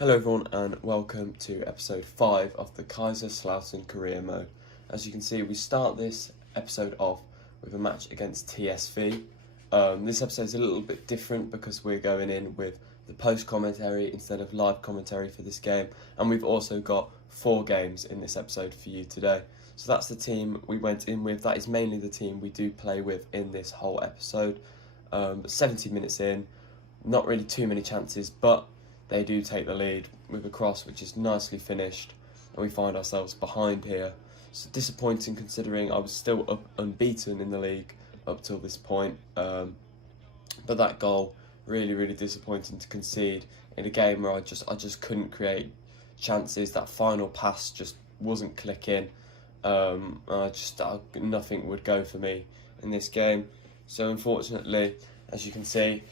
Hello everyone and welcome to episode 5 of the Kaiserslautern career mode. As you can see, we start this episode off with a match against TSV. This episode is a little bit different because we're going in with the post commentary instead of live commentary for this game, and we've also got 4 games in this episode for you today. So that's the team we went in with. That is mainly the team we do play with in this whole episode. 70 minutes in, not really too many chances, but they do take the lead with a cross which is nicely finished, and we find ourselves behind here. So disappointing considering I was still up unbeaten in the league up till this point. But that goal, really disappointing to concede in a game where I just couldn't create chances. That final pass just wasn't clicking. Nothing would go for me in this game. So unfortunately, as you can see,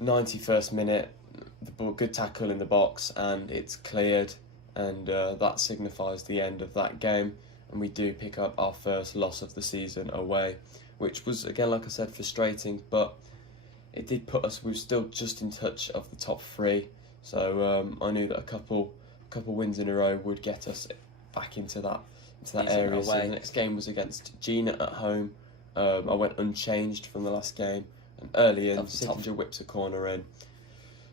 91st minute, the ball, good tackle in the box, and it's cleared, and that signifies the end of that game, and we do pick up our first loss of the season away, which was, again, like I said, frustrating, but it did put us, we were still just in touch of the top 3, so I knew that a couple wins in a row would get us back into that area. So the next game was against Gina at home. I went unchanged from the last game, and early in, Sittinger whips a corner in,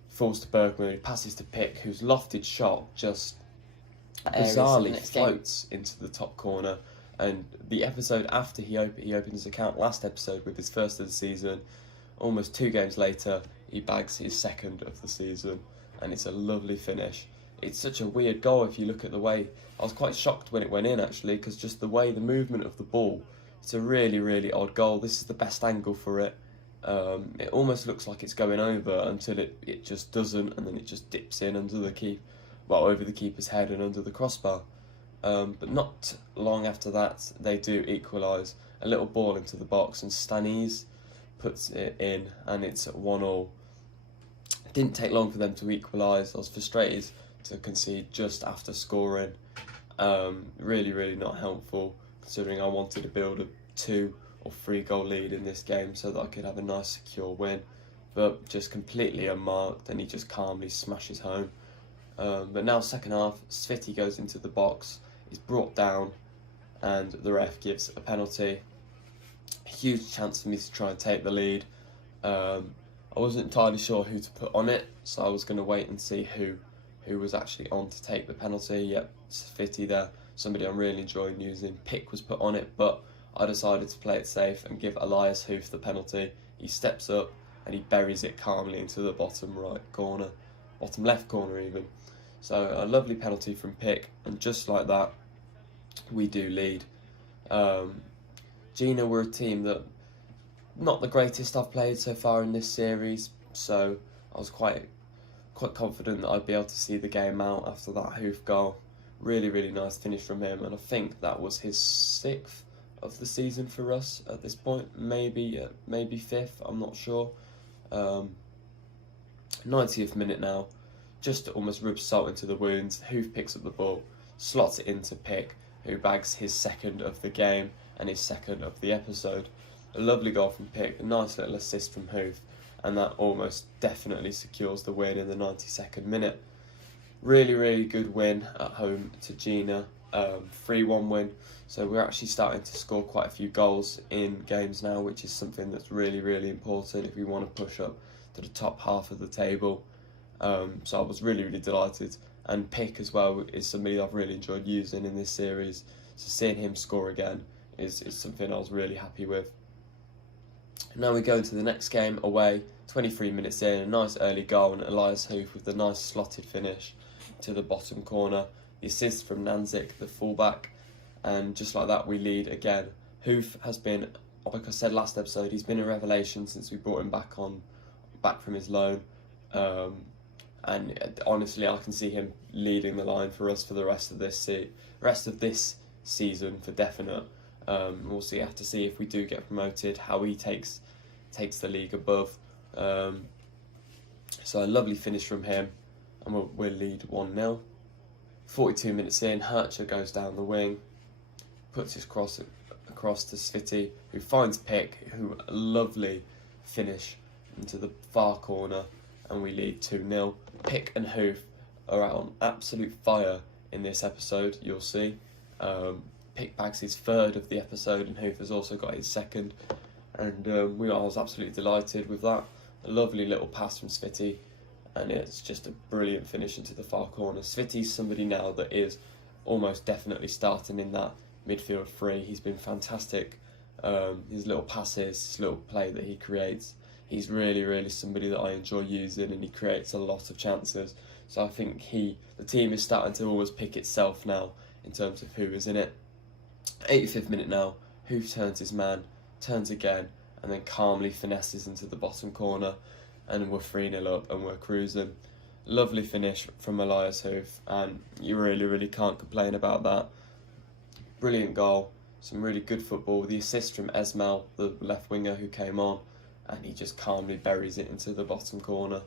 falls to Bergman, who passes to Pick, whose lofted shot just bizarrely floats into the top corner. And the episode after he opened his account last episode with his first of the season, almost 2 games later, he bags his second of the season, and it's a lovely finish. It's such a weird goal if you look at the way. I was quite shocked when it went in, actually, because just the way the movement of the ball, it's a really odd goal. This is the best angle for it. It almost looks like it's going over until it just doesn't, and then it just dips in under the over the keeper's head and under the crossbar. But not long after that, they do equalise. A little ball into the box, and Stanis puts it in, and it's 1-1. It didn't take long for them to equalise. I was frustrated to concede just after scoring. Really not helpful, considering I wanted to build a 2 or 3 goal lead in this game so that I could have a nice secure win, but just completely unmarked, and he just calmly smashes home. But now second half, Sviti goes into the box, is brought down, and the ref gives a penalty. A huge chance for me to try and take the lead. I wasn't entirely sure who to put on it, so I was going to wait and see who was actually on to take the penalty. Yep, Sviti there, somebody I'm really enjoying using. Pick was put on it, but I decided to play it safe and give Elias Hoof the penalty. He steps up and he buries it calmly into the bottom left corner even. So a lovely penalty from Pick, and just like that, we do lead. Gina were a team that, not the greatest I've played so far in this series, so I was quite confident that I'd be able to see the game out after that Hoof goal. Really nice finish from him, and I think that was his 6th of the season for us at this point, maybe 5th, I'm not sure. 90th minute now, just almost rubs salt into the wounds. Hoof picks up the ball, slots it into Pick, who bags his 2nd of the game and his 2nd of the episode. A lovely goal from Pick, a nice little assist from Hoof, and that almost definitely secures the win in the 92nd minute. Really good win at home to Gina. 3-1 win, so we're actually starting to score quite a few goals in games now, which is something that's really important if we want to push up to the top half of the table. So I was really delighted, and Pick as well is somebody I've really enjoyed using in this series, so seeing him score again is something I was really happy with. Now we go into the next game away, 23 minutes in, a nice early goal, and Elias Hoof with the nice slotted finish to the bottom corner. The assist from Nanzik, the fullback, and just like that we lead again. Hoof has been, like I said last episode, he's been a revelation since we brought him back from his loan, and honestly I can see him leading the line for us for the rest of this season for definite. We'll have to see if we do get promoted, how he takes the league above. So a lovely finish from him, and we'll lead 1-0. 42 minutes in, Hercher goes down the wing, puts his cross across to Sviti, who finds Pick, who a lovely finish into the far corner, and we lead 2-0. Pick and Hoof are on absolute fire in this episode, you'll see. Pick bags his third of the episode, and Hoof has also got his second. And I was absolutely delighted with that. A lovely little pass from Sviti, and it's just a brilliant finish into the far corner. Sviti's somebody now that is almost definitely starting in that midfield three. He's been fantastic. His little passes, his little play that he creates, he's really somebody that I enjoy using, and he creates a lot of chances. So I think the team is starting to almost pick itself now in terms of who is in it. 85th minute now, Hoof turns his man, turns again, and then calmly finesses into the bottom corner, and we're 3-0 up and we're cruising. Lovely finish from Elias Hoof, and you really can't complain about that. Brilliant goal, some really good football. The assist from Esmail, the left winger who came on, and he just calmly buries it into the bottom corner.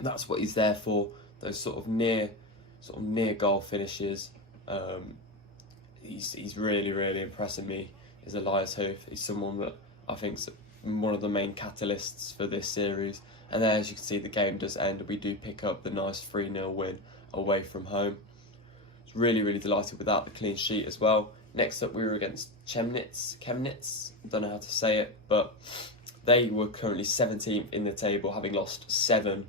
That's what he's there for, those sort of near goal finishes. He's really impressing me, is Elias Hoof. He's someone that I think's one of the main catalysts for this series. And then, as you can see, the game does end. We do pick up the nice 3-0 win away from home. Really delighted with that. The clean sheet as well. Next up, we were against Chemnitz. I don't know how to say it, but they were currently 17th in the table, having lost 7.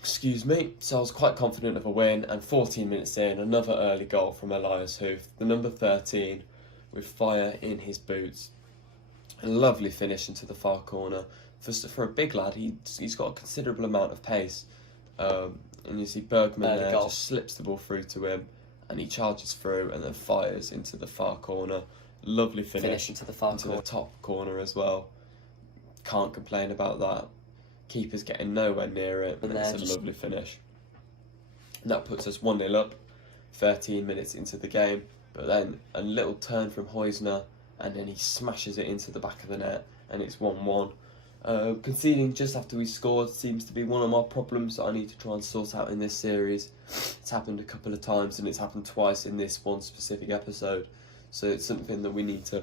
Excuse me. So I was quite confident of a win, and 14 minutes in, another early goal from Elias Hoof, the number 13, with fire in his boots. A lovely finish into the far corner. For a big lad, he's got a considerable amount of pace. And you see Bergman there just slips the ball through to him, and he charges through and then fires into the far corner. Lovely finish into the far corner. The top corner as well. Can't complain about that. Keeper's getting nowhere near it, and it's a lovely finish. And that puts us 1-0 up, 13 minutes into the game. But then a little turn from Heusner, and then he smashes it into the back of the net, and it's 1-1. Conceding just after we scored seems to be one of my problems that I need to try and sort out in this series. It's happened a couple of times, and it's happened twice in this one specific episode. So it's something that we need to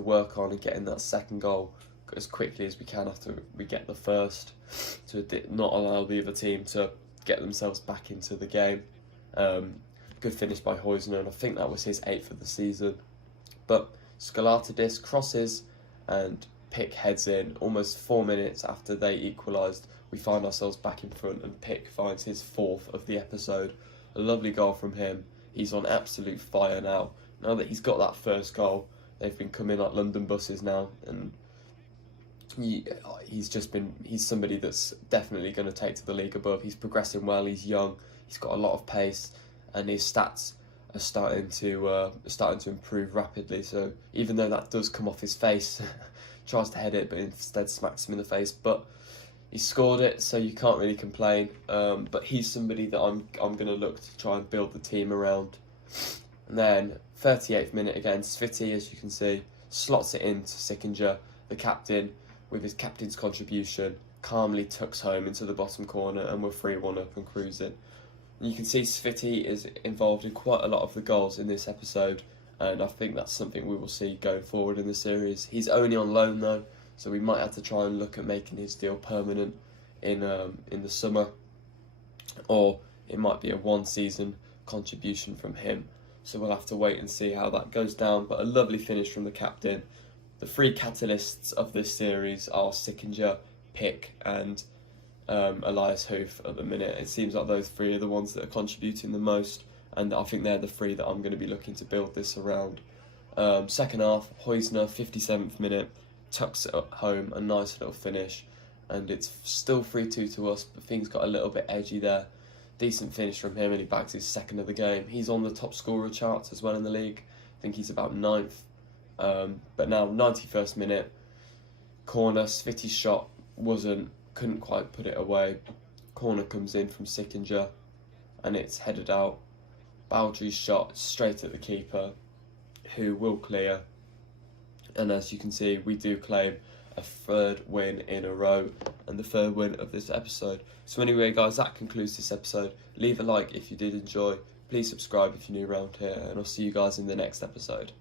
work on and get in that second goal as quickly as we can after we get the first, to not allow the other team to get themselves back into the game. Good finish by Heusner, and I think that was his 8th of the season. But Skalatadis crosses, and Pick heads in. Almost 4 minutes after they equalised, we find ourselves back in front, and Pick finds his 4th of the episode. A lovely goal from him. He's on absolute fire now. Now that he's got that first goal, they've been coming like London buses now, and he's somebody that's definitely going to take to the league above. He's progressing well. He's young. He's got a lot of pace, and his stats are starting to improve rapidly. So even though that does come off his face, tries to head it, but instead smacks him in the face. But he scored it, so you can't really complain. But he's somebody that I'm going to look to try and build the team around. And then 38th minute again, Sviti, as you can see, slots it into Sickinger, the captain, with his captain's contribution, calmly tucks home into the bottom corner, and we're 3-1 up and cruising. And you can see Sviti is involved in quite a lot of the goals in this episode, and I think that's something we will see going forward in the series. He's only on loan though, so we might have to try and look at making his deal permanent in the summer, or it might be a one-season contribution from him. So we'll have to wait and see how that goes down. But a lovely finish from the captain. The 3 catalysts of this series are Sickinger, Pick, and Elias Hoof at the minute. It seems like those 3 are the ones that are contributing the most, and I think they're the 3 that I'm going to be looking to build this around. Second half, Heusner, 57th minute, tucks it up home, a nice little finish, and it's still 3-2 to us, but things got a little bit edgy there. Decent finish from him, and he bags his 2nd of the game. He's on the top scorer charts as well in the league. I think he's about 9th. But now, 91st minute, corner, Sviti's shot couldn't quite put it away. Corner comes in from Sickinger, and it's headed out. Baldry's shot straight at the keeper, who will clear. And as you can see, we do claim a 3rd win in a row, and the 3rd win of this episode. So anyway guys, that concludes this episode. Leave a like if you did enjoy. Please subscribe if you're new around here, and I'll see you guys in the next episode.